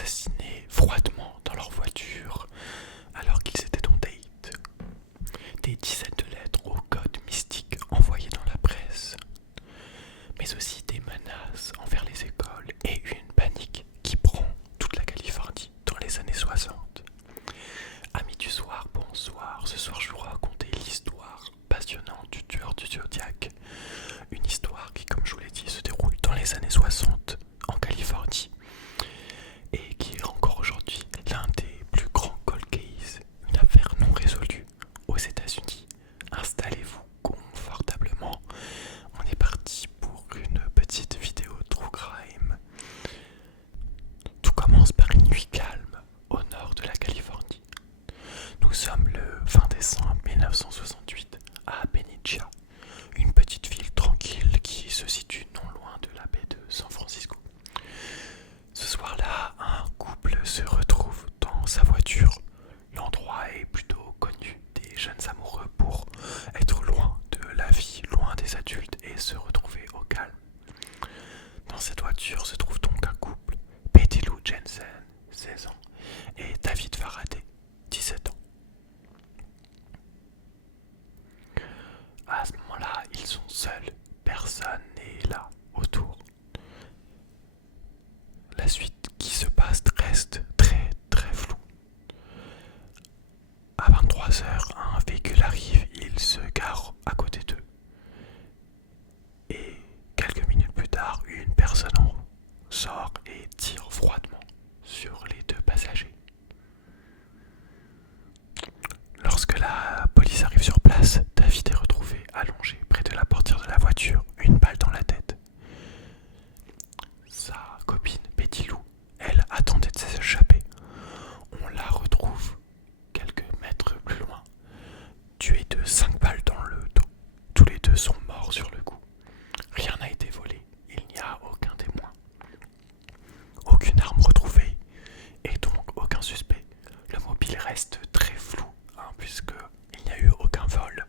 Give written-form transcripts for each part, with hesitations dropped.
assassinés froidement dans leur voiture alors qu'ils étaient en date. Des dizaines de lettres au code mystique envoyées dans la presse, mais aussi des menaces envers les écoles et une panique qui prend toute la Californie dans les années 60. Amis du soir, bonsoir. Ce soir, je vous raconter l'histoire passionnante du tueur du Zodiac. Une histoire qui, comme je vous l'ai dit, se déroule dans les années 60 en Californie et qui est encore aujourd'hui l'un des plus grands cold cases, une affaire non résolue aux États-Unis. Installez-vous confortablement. On est parti pour une petite vidéo True Crime. Tout commence par une nuit calme au nord de la Californie. Nous sommes le 20 décembre 1968 à Benicia, une petite ville tranquille qui se situe non loin de la baie de San Francisco. Ce soir-là, un couple se retrouve dans sa voiture. L'endroit est plutôt connu des jeunes amoureux pour être loin de la vie, loin des adultes et se retrouver au calme. Dans cette voiture se trouve donc un couple, Betty Lou Jensen, 16 ans, et David Faraday, 17 ans. À ce moment-là, ils sont seuls, personne n'est là autour. La suite qui se passe reste très très floue. À 23h, un véhicule arrive, il se gare à côté d'eux. Et quelques minutes plus tard, une personne sort et tire froidement sur les deux passagers. Lorsque la police arrive sur place, David est retrouvé allongé près de la portière de la voiture, une balle dans la tête. Sa copine Betty Lou, elle, attendait de s'échapper. On la retrouve quelques mètres plus loin, tuée de 5 balles dans le dos. Tous les deux sont morts sur le coup. Rien n'a été volé, il n'y a aucun témoin. Aucune arme retrouvée et donc aucun suspect. Le mobile reste très flou puisqu'il n'y a eu aucun vol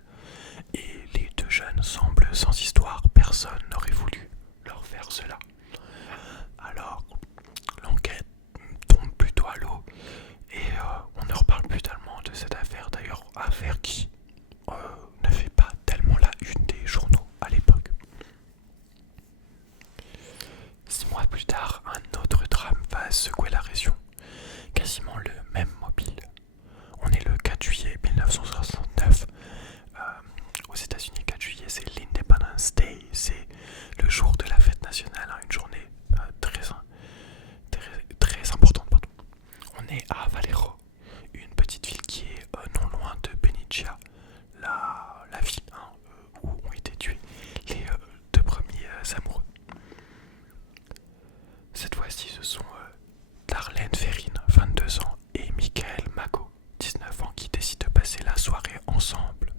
et les deux jeunes semblent sans histoire. Personne n'aurait voulu leur faire cela. Alors l'enquête tombe plutôt à l'eau et on ne reparle plus tellement de cette affaire. D'ailleurs, affaire qui ne fait pas tellement la une des journaux à l'époque. 6 mois plus tard, un autre drame va secouer la région. Quasiment le même mobile. On est le 4 juillet 1969. Aux États-Unis, 4 juillet, c'est l'Independence Day. C'est le jour de la fête nationale, une journée très importante. Pardon. On est à Vallejo, une petite ville qui est non loin de Benicia, la ville où ont été tués les deux premiers amoureux. Cette fois-ci, ce sont Darlene Ferrin, 22 ans, et Michael Mago, 19 ans, qui décident de passer la soirée ensemble.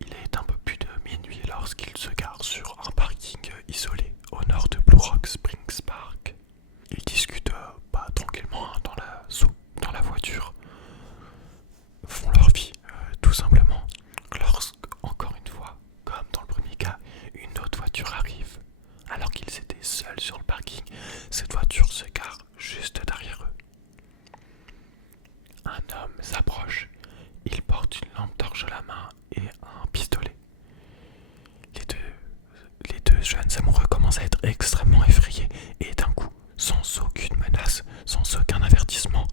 Il est un peu plus de minuit lorsqu'ils se garent sur un parking isolé au nord de Blue Rock Springs Park. Ils discutent tranquillement dans la voiture, font leur vie tout simplement. Encore une fois, comme dans le premier cas, une autre voiture arrive. Alors qu'ils étaient seuls sur le parking, cette voiture se gare juste derrière eux. Un homme s'approche, il porte une lampe torche à la main et un pistolet. Les deux jeunes amoureux commencent à être extrêmement effrayés et d'un coup, sans aucune menace, sans aucun avertissement,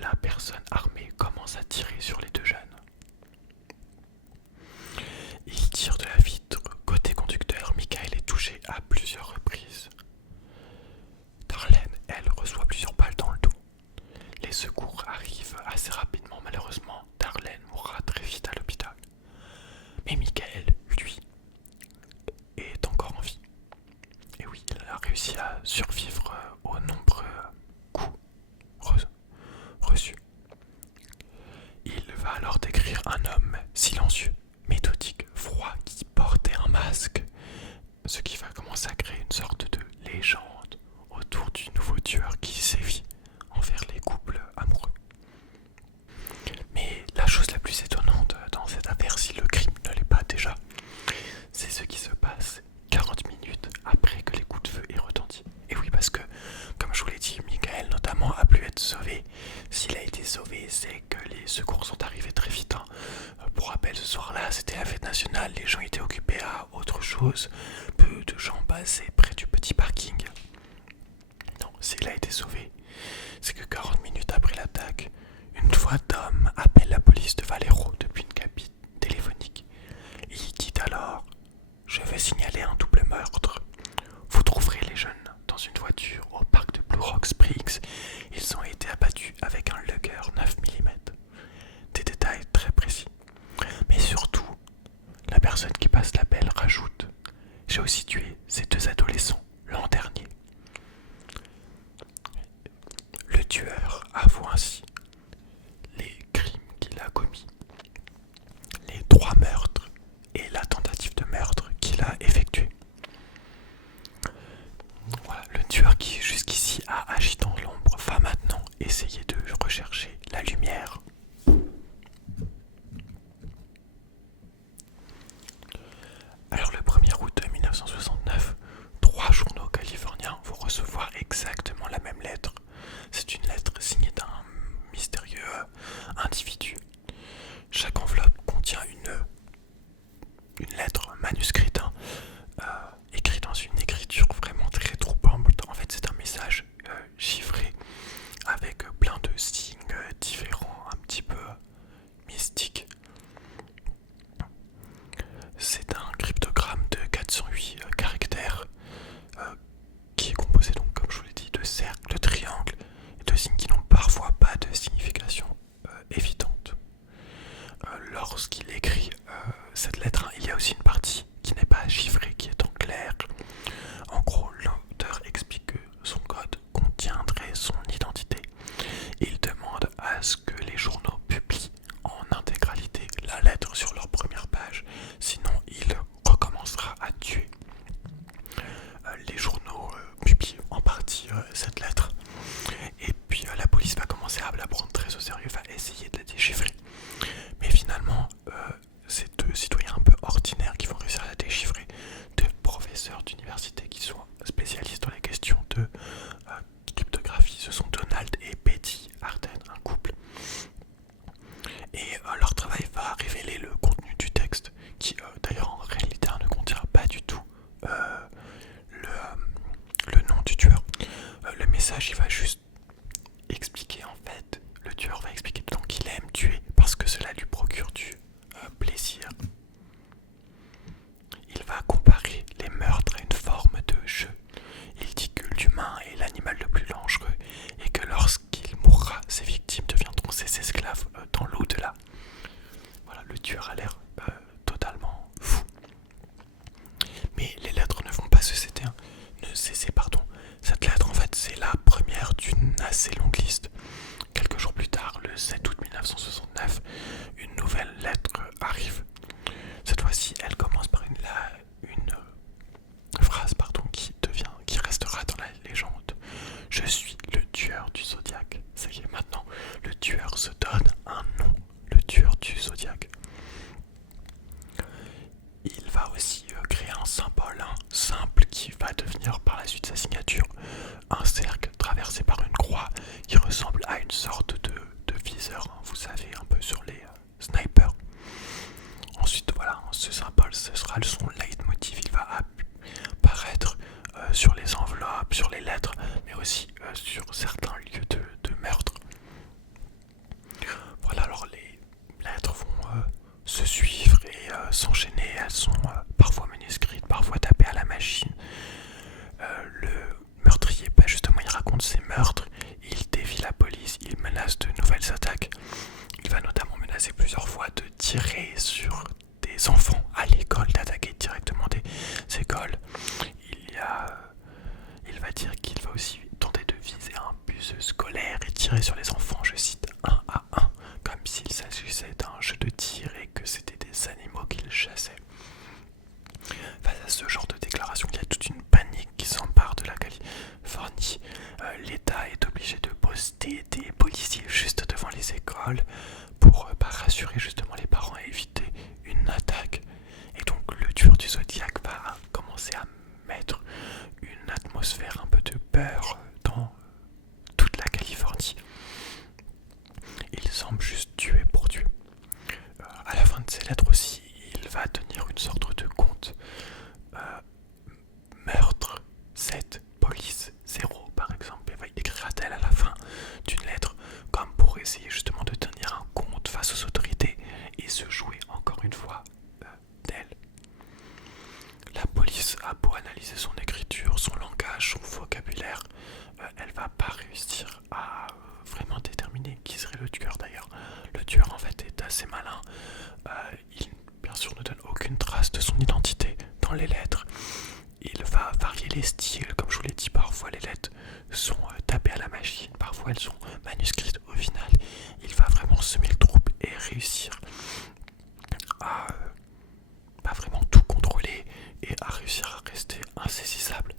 la personne armée commence à tirer sur les deux jeunes. Il tire de la vitre. Côté conducteur, Michael est touché à plusieurs reprises. Darlene, elle, reçoit plusieurs balles dans le dos. Les secours arrivent assez rapidement. Malheureusement, Darlene mourra très vite à l'hôpital. Mais Michael, lui, est encore en vie. Et oui, il a réussi à survivre aux nombreux coups reçus. Il va alors décrire un homme silencieux, méthodique, froid, qui portait un masque, ce qui va commencer à créer une sorte de légende autour du nouveau tueur qui sévit envers les couples amoureux. Mais la chose la plus étonnante dans cette affaire, si le crime ne l'est pas déjà, c'est ce qui se passe 40 minutes après que les coups de feu aient retenti. Et oui, parce que petit parking. Non, s'il a été sauvé, c'est que 40 minutes après l'attaque, une voix d'homme appelle la police de Valero depuis une cabine téléphonique. Il dit alors: je vais signaler un double meurtre. Vous trouverez les jeunes dans une voiture au parc de Blue Rock Springs. Ils ont été abattus avec un Luger 9 mm. Des détails très précis. Mais surtout, la personne qui passe l'appel rajoute: j'ai aussi tué ces deux adolescents l'an dernier. Le tueur avoue ainsi les crimes qu'il a commis, les 3 meurtres et la tentative de meurtre qu'il a effectuée. Voilà, le tueur qui jusqu'ici a agi dans l'ombre va maintenant essayer de rechercher la lumière. Alors le 1er août 1969, 3 journaux californiens vont recevoir exactement la même lettre. C'est une lettre signée d'un mystérieux individu. Chaque enveloppe contient une lettre manuscrite, écrite dans une écriture vraiment très troublante. En fait, c'est un message chiffré avec plein de signes différents, un petit peu mystiques. C'est un cryptogramme de 408 caractères qui est composé, donc, comme je vous l'ai dit, de cercles, de triangles et de signes qui n'ont parfois pas de signification évidente. Lorsqu'il écrit cette lettre, il y a aussi une partie qui n'est pas chiffrée, qui est en clair. En gros, l'auteur explique que son code contiendrait son identité. Il demande à ce que les journaux publient en intégralité la lettre sur leur première page, sinon il recommencera à tuer. Les journaux publient en partie cette lettre, et puis la police va commencer à la prendre très au sérieux, va essayer de la déchiffrer. Mais finalement, ces deux citoyens un peu ordinaires qui vont réussir à la déchiffrer, deux professeurs d'université qui sont spécialistes dans les questions de cryptographie, ce sont Donald et Betty Arden, un couple. Et leur travail va révéler le contenu du texte, qui d'ailleurs en réalité ne contient pas du tout le nom du tueur. Le message, il va juste expliquer, en fait, le tueur va expliquer donc qu'il aime tuer parce que cela lui procure du plaisir. Il va comparer les meurtres à une forme de jeu. Il dit que l'humain est l'animal le plus dangereux et que lorsqu'il mourra, ses victimes deviendront ses esclaves dans l'au-delà. Voilà, le tueur a l'air totalement fou. Mais les lettres ne vont pas se cesser, Cette lettre, en fait, c'est la première d'une assez longue liste. Quelques jours plus tard, le 7 août 1969, une nouvelle lettre arrive. Cette fois-ci, elle commence par une phrase qui restera dans la légende. Je suis le tueur du Zodiac. Ça y est, maintenant, le tueur se donne un nom, le tueur du Zodiac. Il va aussi créer un symbole simple qui va devenir par la suite sa signature, un cercle traversé par une croix qui ressemble à une sorte de viseur, vous savez, un peu sur les snipers. Ensuite, voilà, ce symbole, ce sera son leitmotiv. Il va apparaître sur les enveloppes, sur les lettres, mais aussi sur certains lieux de meurtre. Voilà, alors les lettres vont se suivre et s'enchaîner. Elles sont parfois manuscrites, parfois tapées à la machine. Le meurtrier, justement, il raconte ses meurtres, il défie la police, il menace de nouvelles attaques. Il va notamment menacer plusieurs fois de tirer sur des enfants à l'école, d'attaquer directement des écoles. Il va dire qu'il va aussi tenter de viser un bus scolaire et tirer sur les enfants, je cite, un à un, comme s'il s'agissait d'un jeu de tir et que c'était des animaux qu'il chassait. Face à ce genre de déclaration, il y a toute une panique qui s'empare de la Californie. L'État est obligé de poster des policiers juste devant les écoles pour rassurer justement les parents et éviter une attaque. Et donc le tueur du Zodiac va commencer à mettre une atmosphère un peu de peur dans toute la Californie. Il semble juste tuer pour tuer. À la fin de ses lettres aussi, il va tenir une sorte de compte. Meurtre 7 je vous l'ai dit, parfois les lettres sont tapées à la machine, parfois elles sont manuscrites. Au final, il va vraiment semer le trouble et réussir à pas vraiment tout contrôler et à réussir à rester insaisissable.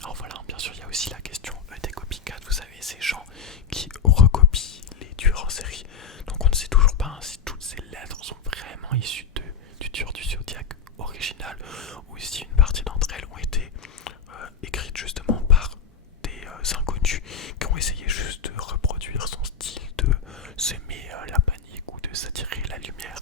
Alors voilà, bien sûr, il y a aussi la question des copycats, vous savez, ces gens qui recopient les tueurs en série. Donc on ne sait toujours pas si toutes ces lettres sont vraiment issues du tueur du Zodiac original ou si une partie d'entre elles ont été écrites justement par des inconnus qui ont essayé juste de reproduire son style, de semer la panique ou de s'attirer la lumière.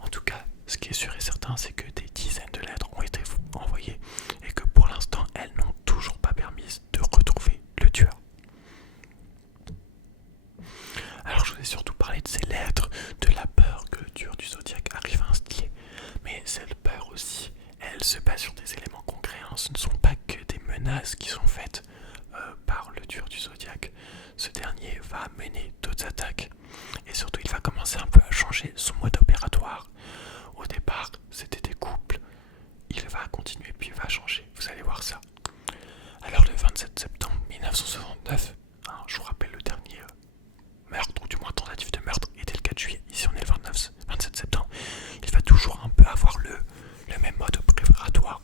En tout cas, ce qui est sûr et certain, c'est que des dizaines de lettres ont été envoyées et que pour l'instant, elles n'ont toujours pas permis de retrouver le tueur. Alors je vous ai surtout parlé de ces lettres, de la peur que le tueur du Zodiac arrive à instiller. Mais cette peur aussi, elle se base sur des éléments concrets. Ce ne sont pas que des menaces qui sont faites par le tueur du Zodiac. Ce dernier va mener d'autres attaques. Et surtout, il va commencer un peu à changer son mode opératoire. Au départ, c'était des couples. Il va continuer puis il va changer. Vous allez voir ça. Alors le 27 septembre 1969, je vous rappelle le dernier meurtre, ou du moins tentative de meurtre, était le 4 juillet. Ici on est le 27 septembre. Il va toujours un peu avoir le même mode opératoire.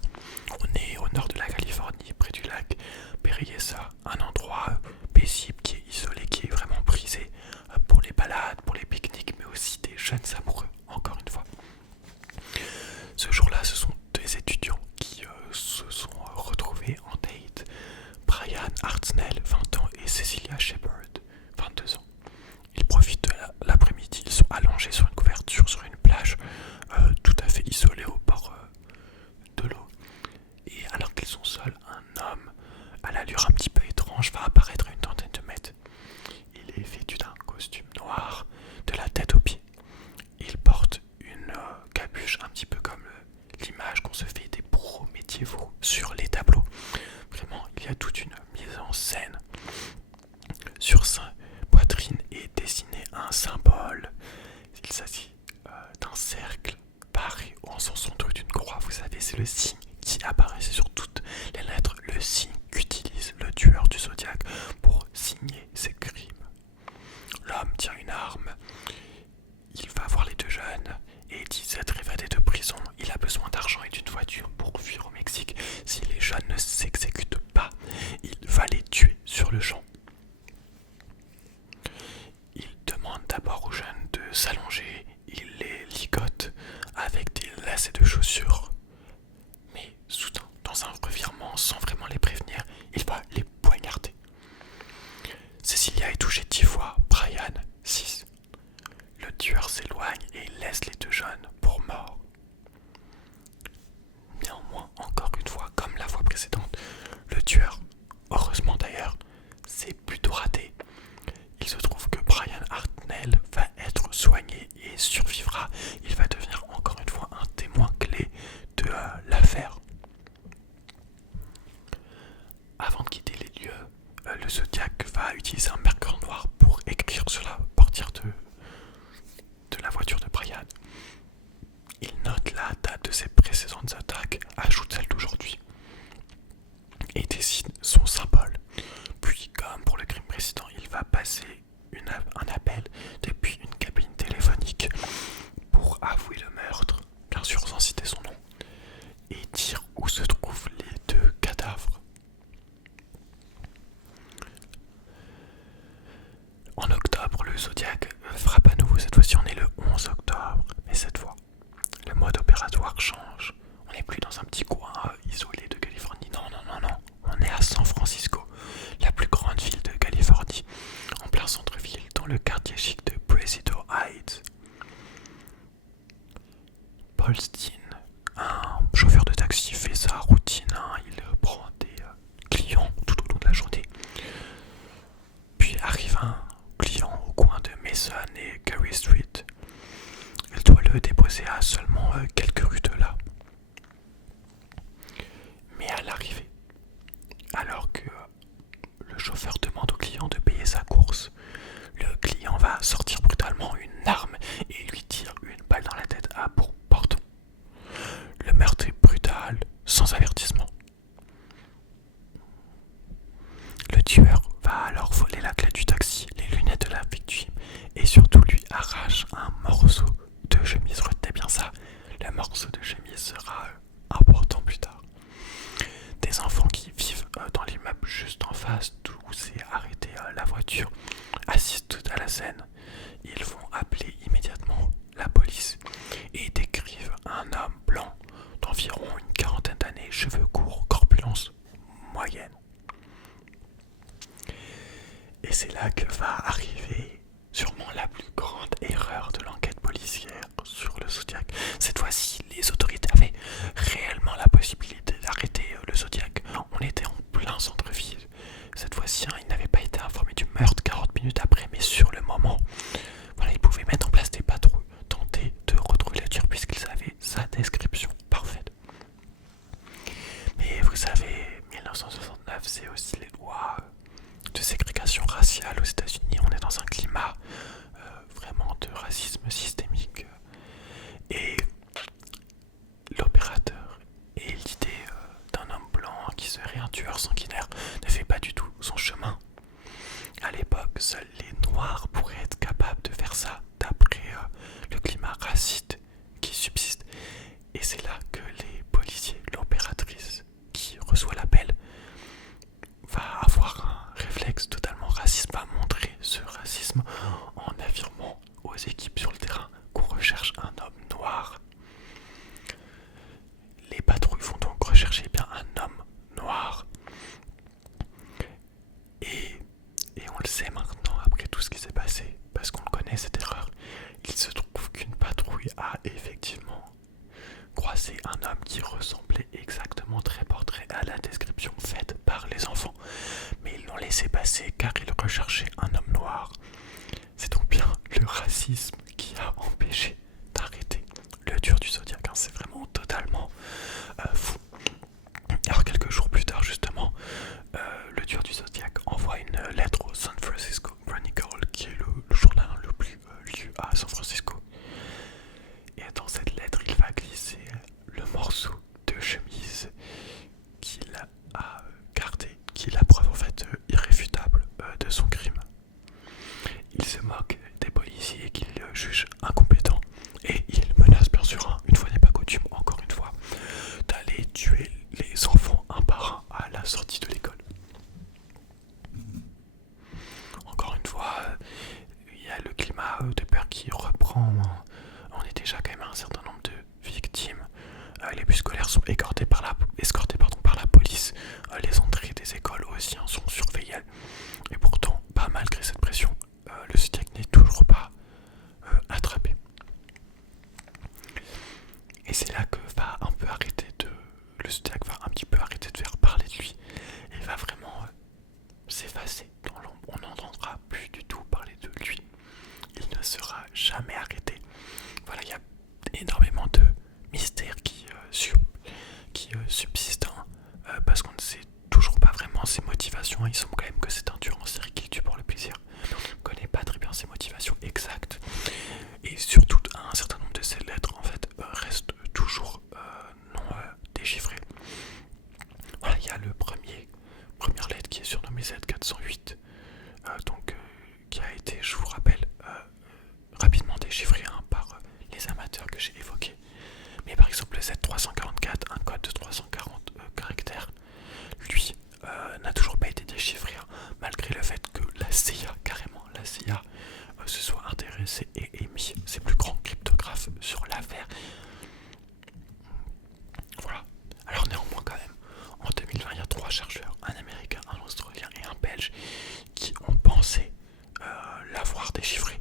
On est au nord de la Californie, près du lac Berryessa, un endroit paisible qui est isolé, qui est vraiment prisé pour les balades, pour les pique-niques, mais aussi des jeunes amoureux, encore une fois. Ce jour-là, ce sont des étudiants qui se sont retrouvés en date. Brian Hartnell, 20 ans, et Cecilia Shepard, 22 ans. Ils profitent de l'après-midi, ils sont allongés sur une couverture, sur une plage tout à fait isolée au bord de l'eau. Et alors qu'ils sont seuls, un homme à l'allure un petit peu étrange va apparaître à une trentaine de mètres. Il est vêtu d'un costume noir, de la tête aux pieds. Il porte une capuche un petit peu comme l'image qu'on se fait des bourreaux médiévaux sur les tableaux. Vraiment, il y a toute une mise en scène. Sur sa poitrine est dessiné un symbole. Il s'agit d'un cercle barré en sens d'une croix. Vous savez, c'est le signe qui apparaissait sur toutes les lettres, le signe qu'utilise le tueur du Zodiac pour signer ses crimes. L'homme tient une arme. Il va voir les deux jeunes et dit s'être évadé de prison. Il a besoin d'argent et d'une voiture pour fuir au Mexique. Si les jeunes ne s'exécutent pas, il va les tuer sur le champ. Il demande d'abord aux jeunes de s'allonger. Il les ligote avec des lacets de chaussures. Mais soudain, dans un revirement, sans vraiment les prévenir, il va les poignarder. Cecilia est touchée 10 fois, Brian 6. Le tueur s'éloigne et il laisse les deux jeunes pour morts. Néanmoins, encore une fois, comme la fois précédente, le tueur, heureusement d'ailleurs, s'est plutôt raté. Il se trouve que Brian Hartnell va être soigné et survivra. Il va devenir encore une fois un témoin clé de l'affaire. Avant de quitter les lieux, le Zodiac va utiliser un marqueur noir pour écrire sur la portière de la voiture de Brian. Il note la date de ses précédentes attaques, ajoute celle d'aujourd'hui et dessine son symbole. Puis, comme pour le crime précédent, il va passer un appel depuis une cabine téléphonique pour avouer le meurtre, bien sûr sans citer son nom, et dire où se trouvent les deux cadavres. En octobre, le Zodiac frappe à nouveau. Cette fois-ci, on est le 11 octobre, mais cette fois, le mode opératoire change. On n'est plus dans un petit coin isolé de Californie. Non. On est à San Francisco, la plus grande ville de Californie, en plein centre-ville, dans le quartier chic de Presidio Heights. Paul Steen, un chauffeur de taxi, fait sa routine. Il prend des clients tout au long de la journée. Puis arrive un client au coin de Mason et Gary Street. Il doit le déposer à seulement quelques rues de là. Mais à l'arrivée, alors que le chauffeur demande au client de payer sa course, le client va sortir brutalement une arme et lui tire une balle dans la tête à bout portant. Le meurtre est brutal, sans avertissement. scène. Ils vont appeler immédiatement la police et décrivent un homme blanc d'environ une quarantaine d'années, cheveux courts, corpulence moyenne. Et c'est là que va arriver sûrement la plus grande erreur de l'enquête policière sur le Zodiac. Cette fois-ci, les autorités avaient réellement la possibilité d'arrêter le Zodiac. On était en plein centre-ville. Cette fois-ci, ils n'avaient pas été informés du meurtre 40 minutes après, mais sur le moment, voilà, ils pouvaient mettre en place des patrouilles, tenter de retrouver le tueur puisqu'ils avaient sa description parfaite. Mais vous savez, 1969, c'est aussi les lois de ségrégation raciale aux États-Unis. On est dans un climat vraiment de racisme systémique. Et l'opérateur et l'idée d'un homme blanc qui serait un tueur sanguinaire ne fait pas du tout son chemin. À l'époque, seuls les noirs pourraient être capables de faire ça d'après le climat raciste qui subsiste. Et c'est là que les policiers, l'opératrice qui reçoit l'appel, va avoir un réflexe totalement raciste, va montrer ce racisme en affirmant aux équipes sur le terrain qu'on recherche un homme noir. Les patrouilles vont donc rechercher bien un homme noir. Et on le sait maintenant, après tout ce qui s'est passé, parce qu'on connaît cette erreur, il se trouve qu'une patrouille a effectivement croisé un homme qui ressemblait exactement trait pour trait à la description faite par les enfants. Mais ils l'ont laissé passer car ils recherchaient un homme noir. C'est donc bien le racisme qui a empêché d'arrêter le tueur du Zodiac. C'est vraiment totalement fou. Alors quelques jours plus tard justement, le tueur du Zodiac envoie une lettre au San Francisco Chronicle, qui est le journal le plus lu à San Francisco. Et dans cette lettre, il va glisser le morceau de chemise qu'il a gardé, qui est la preuve en fait irréfutable de son crime. Il se moque des policiers qu'il juge incompétents et il menace bien sûr, une fois n'est pas coutume, encore une fois, d'aller tuer les enfants un par un à la sortie de l'école. Encore une fois, il y a le climat de peur qui reprend. On est déjà quand même un certain nombre de victimes. Les bus scolaires sont escortés par la police. Les entrées des écoles aussi sont surveillées. Et pourtant, malgré cette pression, le Zodiac n'est toujours pas attrapé. Et c'est là que le Zodiac va un petit peu arrêter de faire parler de lui et va vraiment s'effacer dans l'ombre. On n'entendra plus du tout parler de lui. Il ne sera jamais arrêté. Voilà, il y a énormément de mystères qui subsistent, parce qu'on ne sait toujours pas vraiment ses motivations. Il semble quand même que c'est un tueur en série qui le tue pour le plaisir. On ne connaît pas très bien ses motivations exactes. Et surtout, un certain nombre de ces lettres en fait restent toujours non déchiffrées. Voilà, il y a première lettre qui est surnommée Z408, qui a été, je vous rappelle, rapidement déchiffrée par les amateurs que j'ai évoqués. Mais par exemple le Z344, un code de 340 caractères, lui n'a toujours pas été déchiffré, malgré le fait que la CIA, carrément la CIA, se soit intéressée et mis ses plus grands cryptographes sur l'affaire. Voilà. Alors néanmoins quand même, en 2020 il y a 3 chercheurs, un américain, un australien et un belge, qui ont pensé l'avoir déchiffré.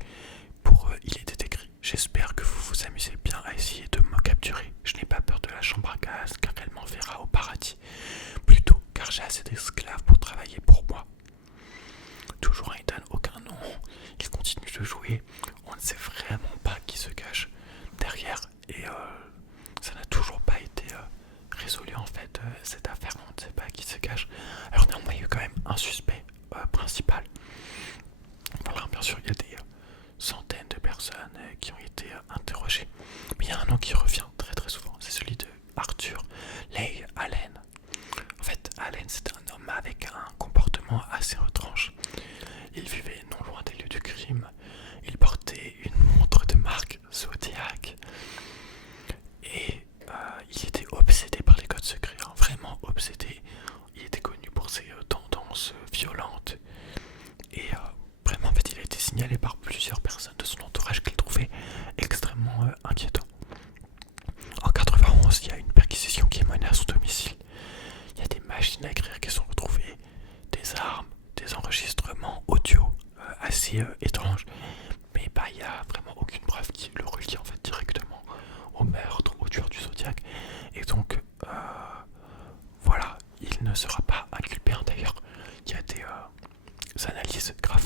Pour eux il était écrit: j'espère que vous vous amusez bien à essayer de me capturer. Je n'ai pas peur de la chambre à gaz car elle m'enverra au paradis. Plutôt car j'ai assez d'esclaves pour travailler pour moi. Toujours il donne aucun nom. Il continue de jouer. On ne sait vraiment pas qui se cache derrière. Et ça n'a toujours pas été résolu en fait, cette affaire. On ne sait pas qui se cache. Alors néanmoins il y a eu quand même un suspect principal. Voilà, bien sûr il y a des centaines de personnes qui ont été interrogées. Mais il y a un nom qui revient très très souvent. C'est celui de Arthur Leigh Allen. En fait, Allen c'était un homme avec un comportement assez étrange. Il vivait non loin des lieux du crime. Il portait une montre de marque Zodiac. Et il était obsédé par les codes secrets, vraiment obsédé. Il était connu pour ses tendances violentes. Et vraiment, en fait, il a été signalé par plusieurs assez étrange. Mais bah il y a vraiment aucune preuve qui le relie en fait directement au meurtre, au tueur du Zodiac. Et donc voilà, il ne sera pas inculpé. D'ailleurs, il y a des analyses graphiques